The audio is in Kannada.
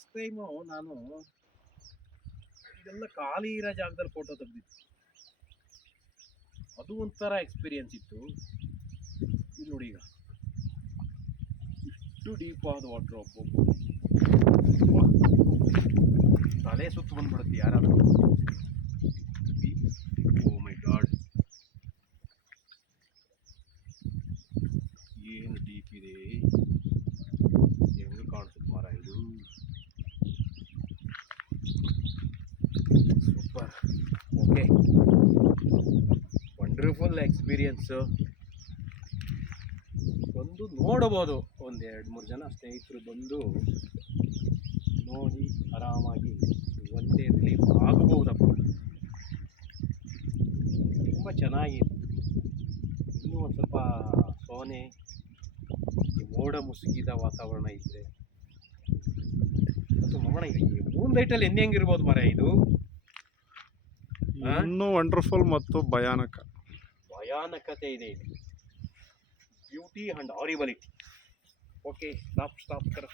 ಲಾಸ್ಟ್ ಟೈಮು ನಾನು ಇದೆಲ್ಲ ಖಾಲಿ ಇರೋ ಜಾಗದಲ್ಲಿ ಫೋಟೋ ತೆಗೆದಿತ್ತು. ಅದು ಒಂಥರ ಎಕ್ಸ್ಪೀರಿಯನ್ಸ್ ಇತ್ತು. ಇಲ್ಲಿ ನೋಡಿ, ಈಗ ಇಷ್ಟು ಡೀಪ್ ಆದ ವಾಟ್ರ್. ಒಬ್ಬೊಬ್ಬ ತಲೆ ಸುತ್ತು ಬಂದ್ಬಿಡುತ್ತೆ ಯಾರಾದರೂ. ಓ ಮೈ ಗಾಡ್, ಏನು ಡೀಪ್ ಇದೆ, ಹೆಂಗೆ ಕಾಣಿಸುತ್ತೆ ಮರ ಇದು. ಸೂಪರ್. Okay, wonderful experience. ಬಂದು ನೋಡಬಹುದು, ಒಂದು 2-3 ಜನ ಸ್ನೇಹಿತರು ಬಂದು ನೋಡಿ ಆರಾಮಾಗಿ ಒಂದೇ ರಿಲೀಫ್ ಆಗಬಹುದಪ್ಪ. ತುಂಬ ಚೆನ್ನಾಗಿದೆ. ಇನ್ನೂ ಒಂದು ಸ್ವಲ್ಪ ಸೋನೆ, ಈ ಮೋಡ ಮುಸುಕಿದ ವಾತಾವರಣ ಇದ್ದರೆ ಮತ್ತು ಮಮಣ ಈ ಮೂನ್ ಲೈಟಲ್ಲಿ ಹೆಂಗಿರ್ಬೋದು ಮರ ಇದು. ಇನ್ನೂ ವಂಡರ್ಫುಲ್ ಮತ್ತು ಭಯಾನಕತೆ ಇದೆ ಇಲ್ಲಿ. Beauty and horribility. Okay, stop ಕರ.